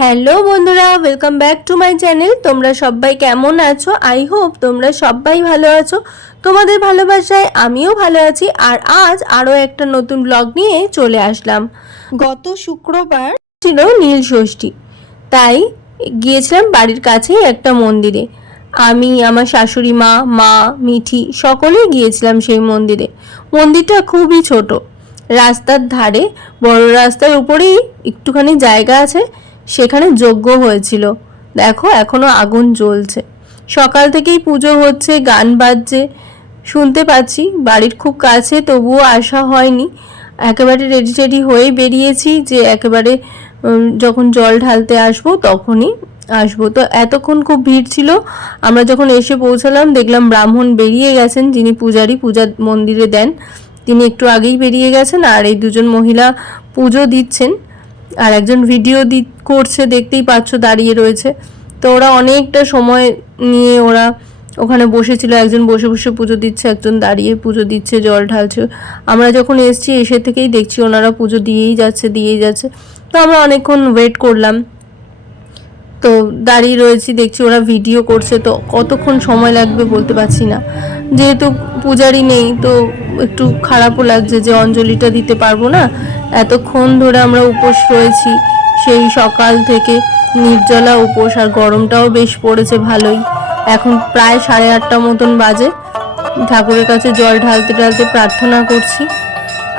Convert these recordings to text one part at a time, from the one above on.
Hello বন্ধুরা, welcome back to my channel. তোমরা সবাই কেমন আছো? আই হোপ তোমরা সবাই ভালো আছো। তোমাদের ভালোবাসায় আমিও ভালো আছি। আর আজ আরও একটা নতুন ব্লগ নিয়ে চলে আসলাম। গত শুক্রবার ছিল নীল ষষ্ঠী, তাই গিয়েছিলাম বাড়ির কাছেই একটা মন্দিরে। আমি, আমার শাশুড়ি মা, মিঠি সকলেই গিয়েছিলাম সেই মন্দিরে। মন্দিরটা খুবই ছোট, রাস্তার ধারে, বড় রাস্তার উপরেই একটুখানি জায়গা আছে, সেখানে যজ্ঞ হয়েছিল। দেখো এখনো আগুন জ্বলছে। সকাল থেকেই পুজো হচ্ছে, গান বাজছে, শুনতে পাচ্ছি। বাড়ির খুব কাছে, তবুও আসা হয়নি। একেবারে রেডি টেডি হয়ে বেরিয়েছি যে একেবারে যখন জল ঢালতে আসবো তখনই আসবো। তো এতক্ষণ খুব ভিড় ছিল। আমরা যখন এসে পৌঁছালাম দেখলাম ব্রাহ্মণ বেরিয়ে গেছেন, যিনি পূজা মন্দিরে দেন, তিনি একটু আগেই বেরিয়ে গেছেন। আর এই দুজন মহিলা পুজো দিচ্ছেন, আর একজন ভিডিও করছে, দেখতেই পাচ্ছ দাঁড়িয়ে রয়েছে। তো ওরা অনেকটা সময় নিয়ে ওরা ওখানে বসেছিল। একজন বসে বসে পুজো দিচ্ছে, একজন দাঁড়িয়ে পুজো দিচ্ছে, জল ঢালছে। আমরা যখন এসেছি এসে থেকেই দেখছি ওনারা পুজো দিয়েই যাচ্ছে। তো আমরা অনেকক্ষণ ওয়েট করলাম, তো দাঁড়িয়ে রয়েছি, দেখছি ওরা ভিডিও করছে। তো কতক্ষণ সময় লাগবে বলতে পারছি না, যেহেতু পূজারি নেই তো একটু খারাপও লাগছে যে অঞ্জলিটা দিতে পারবো না। এতক্ষণ ধরে আমরা উপোস রয়েছি, সেই সকাল থেকে নির্জলা উপোস। আর গরমটাও বেশ পড়েছে ভালোই। এখন প্রায় 8:30 মতন বাজে। ঠাকুরের কাছে জল ঢালতে ঢালতে প্রার্থনা করছি।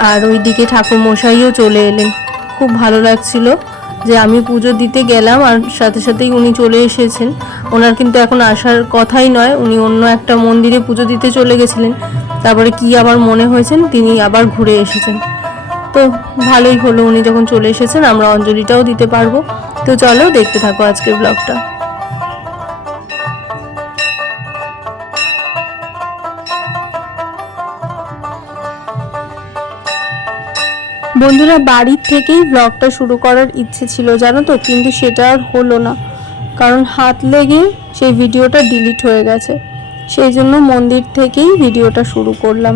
আর ওইদিকে ঠাকুর মশাইও চলে এলেন। খুব ভালো লাগছিল যে আমি পুজো দিতে গেলাম আর সাথে সাথেই উনি চলে এসেছেন। ওনার কিন্তু এখন আসার কথাই নয়, উনি অন্য একটা মন্দিরে পুজো দিতে চলে গেছিলেন। তারপরে কি আবার মনে হয়েছেন, তিনি আবার ঘুরে এসেছেন। তো ভালোই হলো, উনি যখন চলে এসেছেন আমরা অঞ্জলিটাও দিতে পারবো। তো চলো দেখতে থাকো আজকের ব্লগটা। বন্ধুরা, বাড়ির থেকেই ব্লগটা শুরু করার ইচ্ছে ছিল জানো তো, কিন্তু সেটা আর হলো না, কারণ হাত লেগে সেই ভিডিওটা ডিলিট হয়ে গেছে। সেই জন্য মন্দির থেকেই ভিডিওটা শুরু করলাম।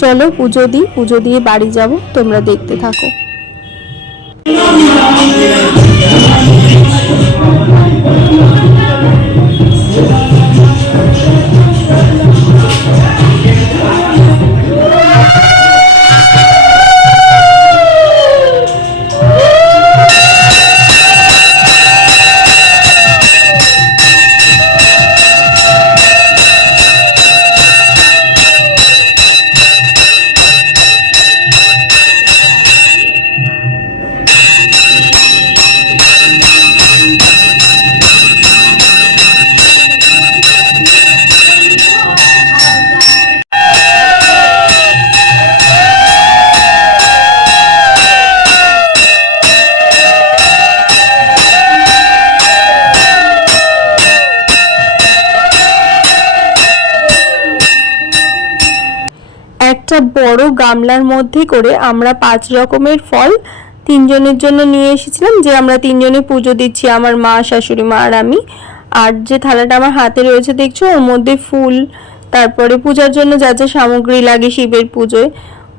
চলো পুজো দিই, পুজো দিয়ে বাড়ি যাব, তোমরা দেখতে থাকো। একটা বড় গামলার মধ্যে করে আমরা 5 রকমের ফল 3 জনের জন্য নিয়ে এসেছিলাম, যে আমরা 3 জনে পুজো দিচ্ছি, আমার মা, শাশুড়ি মা আর আমি। আর যে থালাটা আমার হাতে রয়েছে দেখছো, ওর মধ্যে ফুল, তারপরে পূজার জন্য যা যা সামগ্রী লাগে শিবের পুজোয়,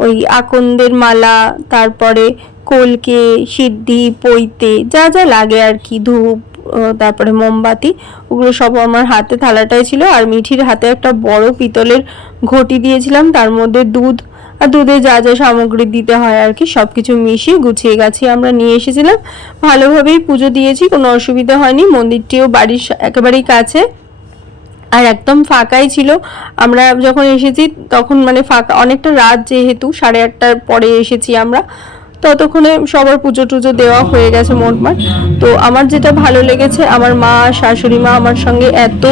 ওই আকন্দের মালা, তারপরে কলকে, সিদ্ধি, পৈতে, যা যা লাগে আর কি, ধূপ, তারপরে মোমবাতি, ওগুলো সব আমার হাতে থালাটাই ছিল। আর মিঠির হাতে একটা বড় পিতলের ঘটি দিয়েছিলাম, তার মধ্যে দুধ আর দুধে যা যা সামগ্রী দিতে হয় আর কি, সবকিছু মিশিয়ে গুছিয়ে গাছিয়ে আমরা নিয়ে এসেছিলাম। ভালোভাবেই পুজো দিয়েছি, কোনো অসুবিধা হয়নি। মন্দিরটিও বাড়ির একেবারেই কাছে, আর একদম ফাঁকাই ছিল। আমরা যখন এসেছি তখন মানে ফাঁকা, অনেকটা রাত যেহেতু, 8:30টার পরে এসেছি আমরা, ততক্ষণে সবার পুজো টুজো দেওয়া হয়ে গেছে মোটমাট। তো আমার যেটা ভালো লেগেছে, আমার মা, শাশুড়ি মা আমার সঙ্গে এত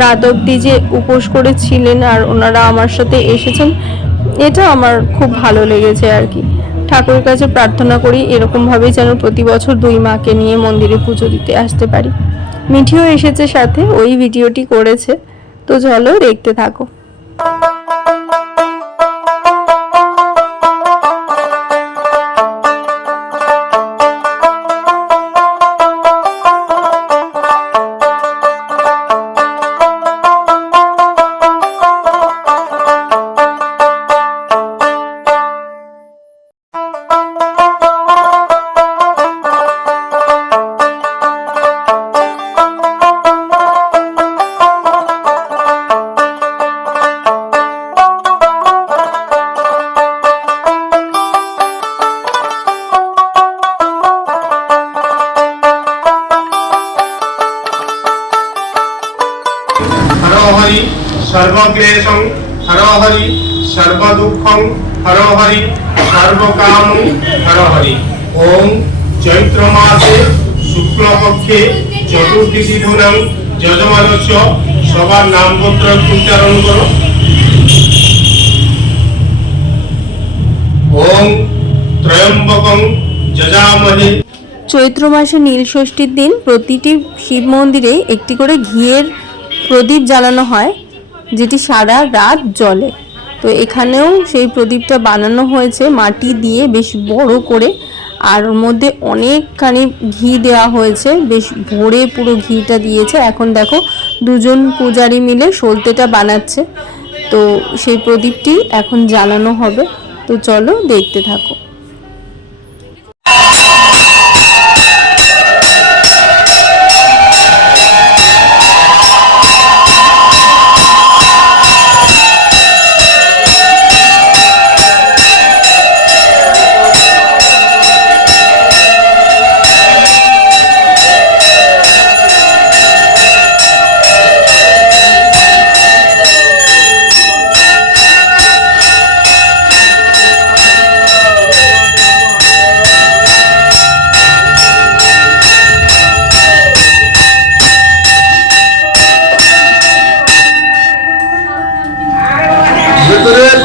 রাত অবধি যে উপোস করেছিলেন আর ওনারা আমার সাথে এসেছেন, এটা আমার খুব ভালো লেগেছে আর কি। ঠাকুরের কাছে প্রার্থনা করি এরকমভাবেই যেন প্রতি বছর 2 মাকে নিয়ে মন্দিরে পুজো দিতে আসতে পারি। মিঠিও এসেছে সাথে, ওই ভিডিওটি করেছে। তো চলো দেখতে থাকো। सर्वक्लेशं हरो हरि सर्वदुःखं हरो हरि सर्वकामं हरो हरि। ओम चैत्र मासे शुक्लपक्षे चतुर्थी दिनं যজমানস্য সবার নামপত্র উচ্চারণ করো। ওম ত্রয়ম্বকং যজামহে। চৈত্র মাসে নীল ষষ্ঠীর দিন প্রতিটি শিব মন্দিরে একটি করে ঘিয়ের প্রদীপ জ্বালানো হয়, যেটি সারা রাত জ্বলে। তো এখানেও সেই প্রদীপটা বানানো হয়েছে মাটি দিয়ে বেশ বড় করে, আর ওর মধ্যে অনেকখানি ঘি দেওয়া হয়েছে, বেশ ভরে পুরো ঘিটা দিয়েছে। এখন দেখো দুজন পূজারী মিলে সলতেটা বানাচ্ছে, তো সেই প্রদীপটি এখন জ্বালানো হবে। তো চলো দেখতে থাকো।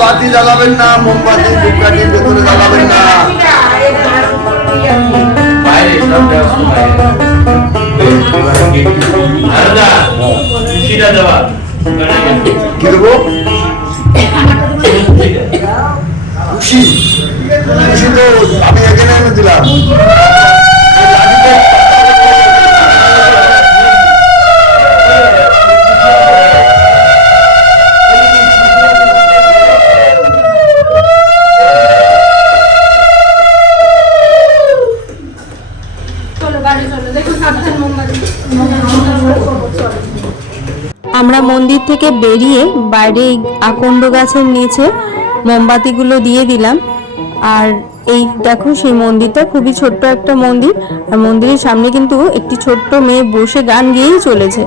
বাতি জ্বালাবেন না, মোমবাতি ধূপকাঠি ভেতরে জ্বালাবেন না, বাইরে সব কি দেবো? খুশি খুশি তো আমি এখানে এনে দিলাম। আমরা মন্দির থেকে বেরিয়ে বাইরে আকন্দ গাছের নিচে মোমবাতিগুলো দিয়ে দিলাম। আর এই দেখো সেই মন্দিরটা খুবই ছোট্ট একটা মন্দির, আর মন্দিরের সামনে কিন্তু একটি ছোট্ট মেয়ে বসে গান গেয়েই চলেছে,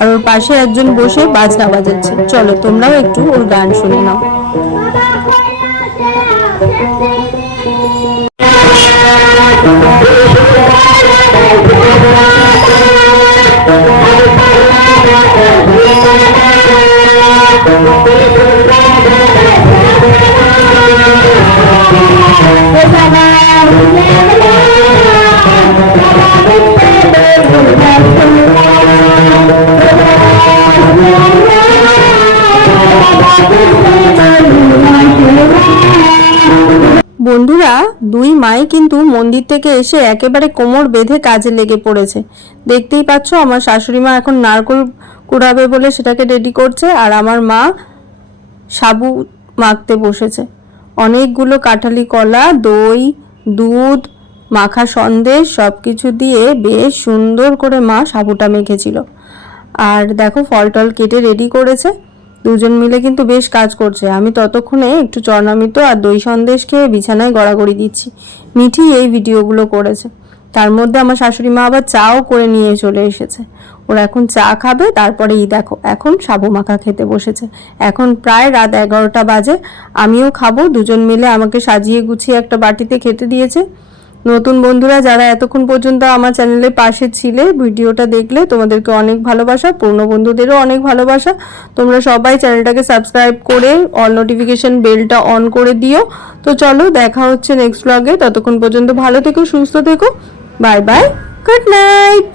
আর ওর পাশে একজন বসে বাজনা বাজাচ্ছে। চলো তোমরাও একটু ওর গান শুনে নাও। বন্ধুরা, দুই মাই কিন্তু মন্দির থেকে এসে একেবারে কোমর বেঁধে কাজে লেগে পড়েছে। দেখতেই পাচ্ছ আমার শাশুড়ি মা এখন নারকেল কুড়াবে বলে সেটাকে রেডি করছে, আর আমার মা সাবু মাখতে বসেছে। অনেকগুলো কাঁঠালি কলা, দই, দুধ, মাখা সন্দেশ সব কিছু দিয়ে বেশ সুন্দর করে মা সাবুটা মেখেছিল। আর দেখো ফল টল কেটে রেডি করেছে। দুজন মিলে কিন্তু বেশ কাজ করছে। আমি ততক্ষণে একটু চরনামৃত আর দই সন্দেশ খেয়ে বিছানায় গড়াগড়ি দিচ্ছি। মিঠি এই ভিডিওগুলো করেছে। তার মধ্যে আমার শাশুড়ি মা আবার চাও করে নিয়ে চলে এসেছে। ওরা এখন চা খাবে, তারপরেই দেখো এখন সাবু মাখা খেতে বসেছে। এখন প্রায় রাত 11টা বাজে। আমিও খাবো। দুজন মিলে আমাকে সাজিয়ে গুছিয়ে একটা বাটিতে খেতে দিয়েছে। নতুন বন্ধুরা যারা এতক্ষণ পর্যন্ত আমার চ্যানেলের পাশে ছিলে, ভিডিওটা দেখলে তোমাদেরকে অনেক ভালোবাসা, পুরনো বন্ধুদেরও অনেক ভালোবাসা। তোমরা সবাই চ্যানেলটাকে সাবস্ক্রাইব করে অল নোটিফিকেশন বেলটা অন করে দিও। তো চলো দেখা হচ্ছে নেক্সট ব্লগে। ততক্ষণ পর্যন্ত ভালো থেকো, সুস্থ থেকো। Bye bye, good night.